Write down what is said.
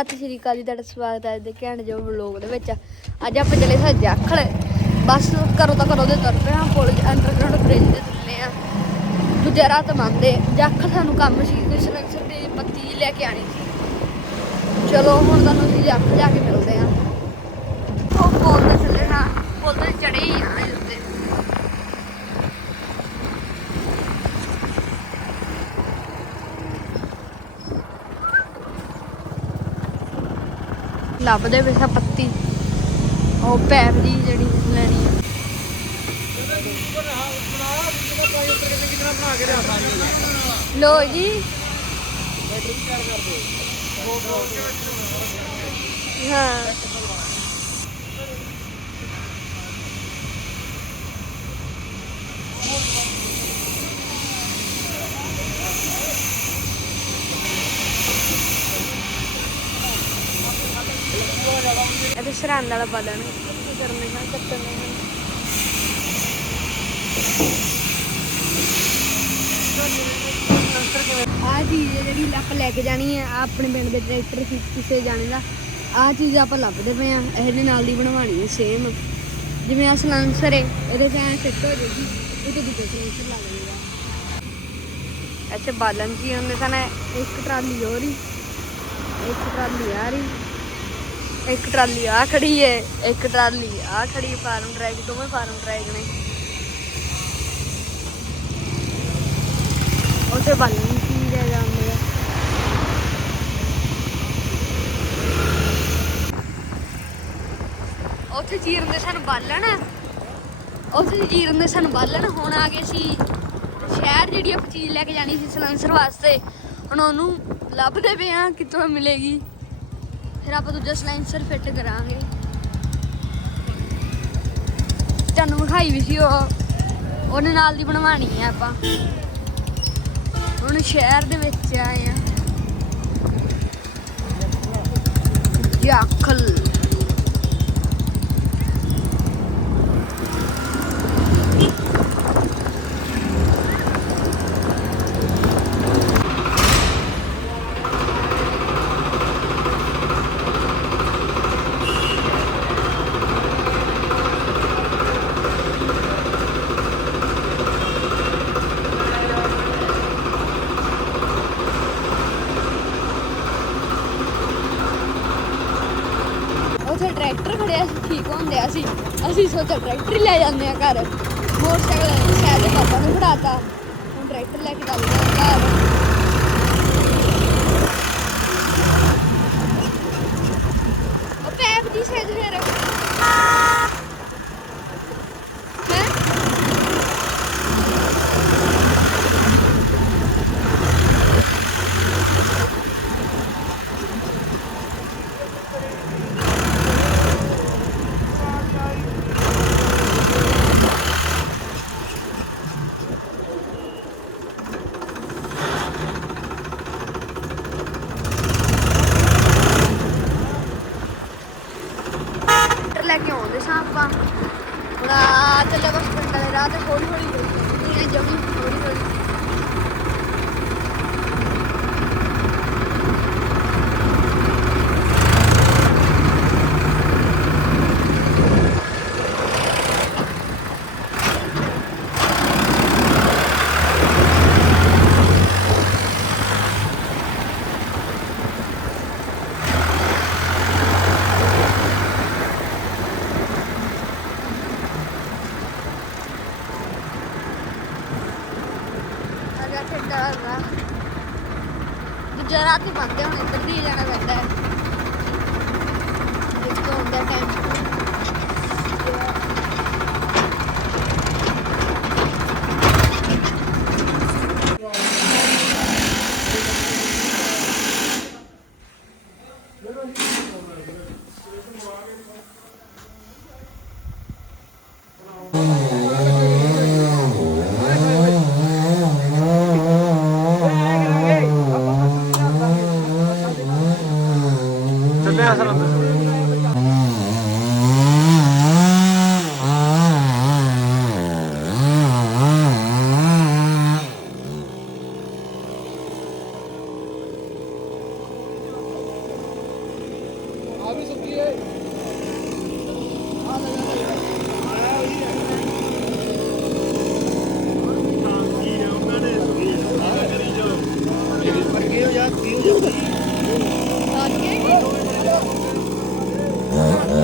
ਸਤਿ ਸ਼੍ਰੀ ਅਕਾਲ ਜੀ, ਤੁਹਾਡਾ ਸਵਾਗਤ ਹੈ ਅੱਜ ਦੇ ਘੈਂਟ ਜੋ ਵਲੋਗ ਦੇ ਵਿੱਚ। ਅੱਜ ਆਪਾਂ ਚਲੇ ਸਾ ਜਾਖਲ ਬਸ ਘਰੋਂ ਤਾਂ ਘਰੋਂ ਦੇ ਤੁਰ ਪਏ ਹਾਂ, ਪੁਲ ਅੰਡਰਗਰਾਉਂਡ ਬ੍ਰਿਜ ਤੇ ਤੁਰਨੇ ਆ। ਦੂਜਾ ਰਾਤ ਮੰਨਦੇ ਜਾਖਲ ਸਾਨੂੰ ਕੰਮ ਸੀ, ਕੋਈ ਸਿਲੰਸਰ ਦੀ ਪੱਤੀ ਲੈ ਕੇ ਆਣੀ ਸੀ। ਚਲੋ, ਹੁਣ ਤੁਹਾਨੂੰ ਅਸੀਂ ਜਾਖਲ ਜਾ ਕੇ ਮਿਲਦੇ ਆ। ਉਹ ਪੁਲ ਤੇ ਚੱਲੇ ਨਾ ਪੁਲ ਤੇ ਚੜੇ ਹੀ ਆ ਉੱਤੇ। ਲੱਭਦੇ ਵੇ ਪੱਤੀ। ਉਹ ਪੈਪ ਜੀ ਜਿਹੜੀ ਲੈਣੀ ਆ। ਲੋ ਜੀ। ਹਾਂ ਇਹ ਸਰਹੰਦ ਵਾਲਾ ਬਾਲਣ ਕਰਨੇ ਹਾਂ ਕੱਟਣੇ ਹਨ ਆ ਚੀਜ਼ ਹੈ ਜਿਹੜੀ ਆਪਾਂ ਲੈ ਕੇ ਜਾਣੀ ਹੈ, ਆਹ ਆਪਣੇ ਪਿੰਡ ਦੇ ਟਰੈਕਟਰ ਕਿਸੇ ਜਾਣੇ ਦਾ। ਆ ਚੀਜ਼ ਆਪਾਂ ਲੱਭਦੇ ਪਏ ਆ ਇਹਦੇ ਨਾਲ ਦੀ ਬਣਵਾਣੀ ਹੈ ਸੇਮ ਜਿਵੇਂ ਆ ਸਲੈਂਸਰ ਹੈ, ਇਹਦੇ ਚ ਐ ਫਿੱਟ ਹੋ ਜਾਏਗੀ, ਇਹਦੇ ਦੂਜੇ ਸਲੈਂਸਰ ਲਾ ਦੇਗਾ ਅੱਛਾ, ਬਾਲਣ ਜੀ ਹੁੰਦੇ ਸਨ ਇੱਕ ਟਰਾਲੀ ਹੋਰ ਰਹੀ ਇੱਕ ਟਰਾਲੀ ਆ ਰਹੀ। ਇੱਕ ਟਰਾਲੀ ਆ ਖੜੀ ਏ, ਇੱਕ ਟਰਾਲੀ ਆ ਖੜੀ ਫਾਰਮ ਟਰੈਕ, ਦੋਵੇਂ ਫਾਰਮ ਟਰੈਕ ਨੇ। ਉੱਥੇ ਬਾਲਣ ਕੀ ਰਹਿ ਜਾਂਦੇ। ਆ ਉੱਥੇ ਚੀਰਨ ਦੇ ਸਾਨੂੰ ਬਾਲਣ ਉੱਥੇ ਚੀਰਨ ਦੇ ਸਾਨੂੰ ਬਾਲਣ ਹੁਣ ਆ ਗਏ ਸੀ। ਸ਼ਹਿਰ ਜਿਹੜੀ ਆਪਾਂ ਚੀਜ਼ ਲੈ ਕੇ ਜਾਣੀ ਸੀ ਸਲੈਂਸਰ ਵਾਸਤੇ, ਹੁਣ ਉਹਨੂੰ ਲੱਭਦੇ ਪਏ ਆ, ਕਿੱਥੋਂ ਮਿਲੇਗੀ? ਫਿਰ ਆਪਾਂ ਦੂਜਾ ਸਲਾਈਨਸਰ ਫਿੱਟ ਕਰਾਂਗੇ। ਤੁਹਾਨੂੰ ਵਿਖਾਈ ਵੀ ਸੀ ਉਹ। ਉਹਦੇ ਨਾਲ ਦੀ ਬਣਵਾਣੀ ਹੈ ਆਪਾਂ। ਹੁਣ ਸ਼ਹਿਰ ਦੇ ਵਿੱਚ ਆਏ ਆ। ਜਾਖਲ ਉੱਥੇ ਟਰੈਕਟਰ ਖੜਿਆ ਸੀ ਠੀਕ ਹੁੰਦਿਆ ਸੀ ਅਸੀਂ। ਸੋਚਿਆ ਟਰੈਕਟਰ ਹੀ ਲੈ ਜਾਂਦੇ ਆ ਘਰ। ਮੋਟਰਸਾਈਕਲ ਸ਼ਾਇਦ ਪਾਪਾ ਨੂੰ ਫੜਾਤਾ। ਹੁਣ ਟਰੈਕਟਰ ਲੈ ਕੇ ਚੱਲਦੇ ਆ ਘਰ ਉਹ ਪੈਪ ਦੀ ਸ਼ਾਇਦ ਫਿਰ ਹੈ ਟਰੈਕਟਰ ਲੈ ਕੇ ਆਉਂਦੇ ਸਾਂ ਆਪਾਂ ਹੁਣ ਆ ਚੱਲੇ ਬਸ ਪਿੰਡਾਂ ਦੇ ਰਾਹ ਤੇ ਹੌਲੀ ਹੌਲੀ ਜਮੀ ਹੌਲੀ ਹੌਲੀ ਅਗਾ ਠੰਡਾ ਬੰਦੇ ਹੁਣ ਇੱਧਰ ਦੀ ਜਾਣਾ ਵੀ ਸੁੱਕੀ ਹੈ Yeah.